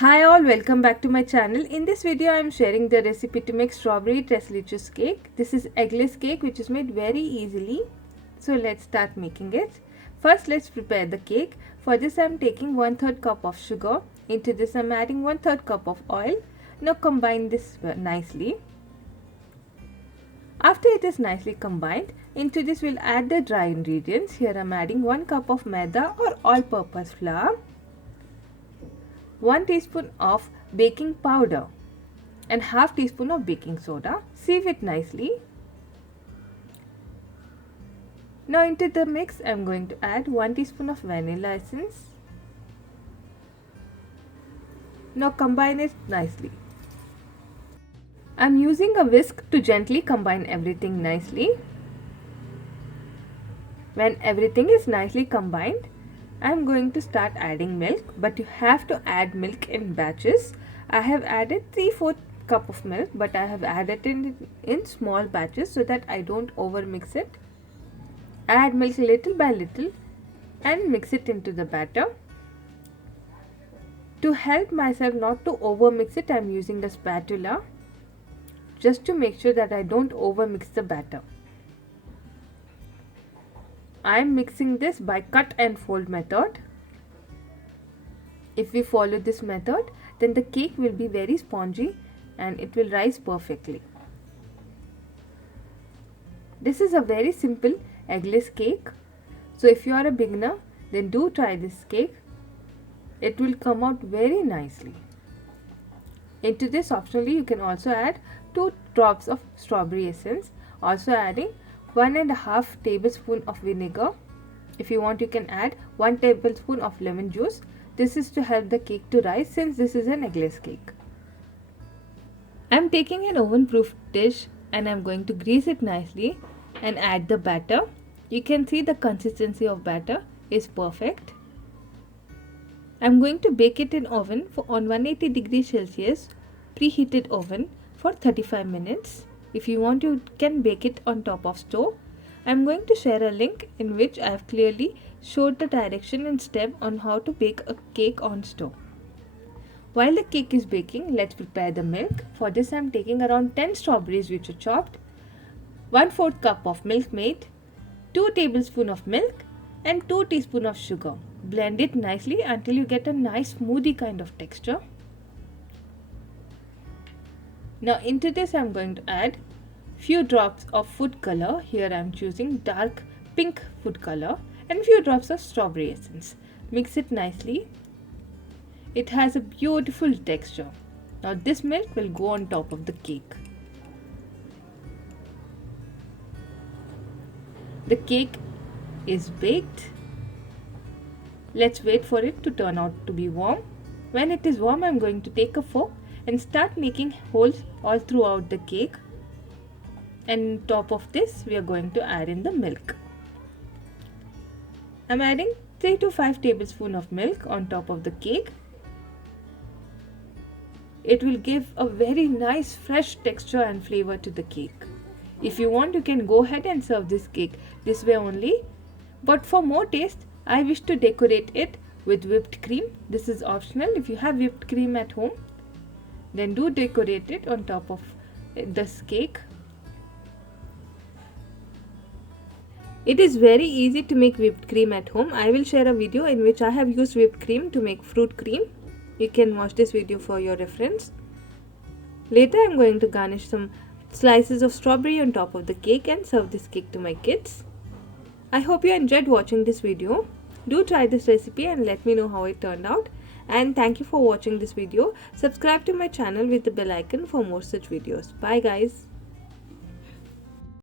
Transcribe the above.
Hi all, welcome back to my channel. In this video I am sharing the recipe to make strawberry tres leches cake. This is eggless cake which is made very easily. So let's start making it. First let's prepare the cake. For this I am taking 1/3 cup of sugar. Into this I am adding 1/3 cup of oil. Now combine this nicely. After it is nicely combined, into this we'll add the dry ingredients. Here I am adding 1 cup of maida or all-purpose flour, 1 teaspoon of baking powder and half teaspoon of baking soda. Sieve it nicely. Now into the mix I am going to add 1 teaspoon of vanilla essence. Now combine it nicely. I am using a whisk to gently combine everything nicely. When everything is nicely combined, I am going to start adding milk, but you have to add milk in batches. I have added 3/4 cup of milk, but I have added it in small batches so that I don't over mix it. Add milk little by little and mix it into the batter. To help myself not to over mix it, I am using a spatula just to make sure that I don't over mix the batter. I am mixing this by cut and fold method. If we follow this method, then the cake will be very spongy and it will rise perfectly. This is a very simple eggless cake. So if you are a beginner, then do try this cake. It will come out very nicely. Into this optionally you can also add 2 drops of strawberry essence. Also adding 1.5 tablespoon of vinegar. If you want, you can add 1 tablespoon of lemon juice. This is to help the cake to rise since this is an eggless cake. I am taking an oven proof dish and I am going to grease it nicely and add the batter. You can see the consistency of batter is perfect. I am going to bake it in oven on 180 degrees Celsius preheated oven for 35 minutes. If you want, you can bake it on top of stove. I am going to share a link in which I have clearly showed the direction and step on how to bake a cake on stove. While the cake is baking, let's prepare the milk. For this I am taking around 10 strawberries which are chopped, 1/4 cup of milk made, 2 tablespoons of milk and 2 teaspoons of sugar. Blend it nicely until you get a nice smoothie kind of texture. Now into this I am going to add few drops of food color. Here I am choosing dark pink food color and few drops of strawberry essence. Mix it nicely. It has a beautiful texture. Now this milk will go on top of the cake. The cake is baked. Let's wait for it to turn out to be warm. When it is warm, I am going to take a fork and start making holes all throughout the cake. And on top of this, we are going to add in the milk. I am adding 3 to 5 tablespoons of milk on top of the cake. It will give a very nice fresh texture and flavor to the cake. If you want, you can go ahead and serve this cake this way only. But for more taste, I wish to decorate it with whipped cream. This is optional. If you have whipped cream at home, then do decorate it on top of this cake. It is very easy to make whipped cream at home. I will share a video in which I have used whipped cream to make fruit cream. You can watch this video for your reference. Later I am going to garnish some slices of strawberry on top of the cake and serve this cake to my kids. I hope you enjoyed watching this video. Do try this recipe and let me know how it turned out. And thank you for watching this video. Subscribe to my channel with the bell icon for more such videos. Bye guys.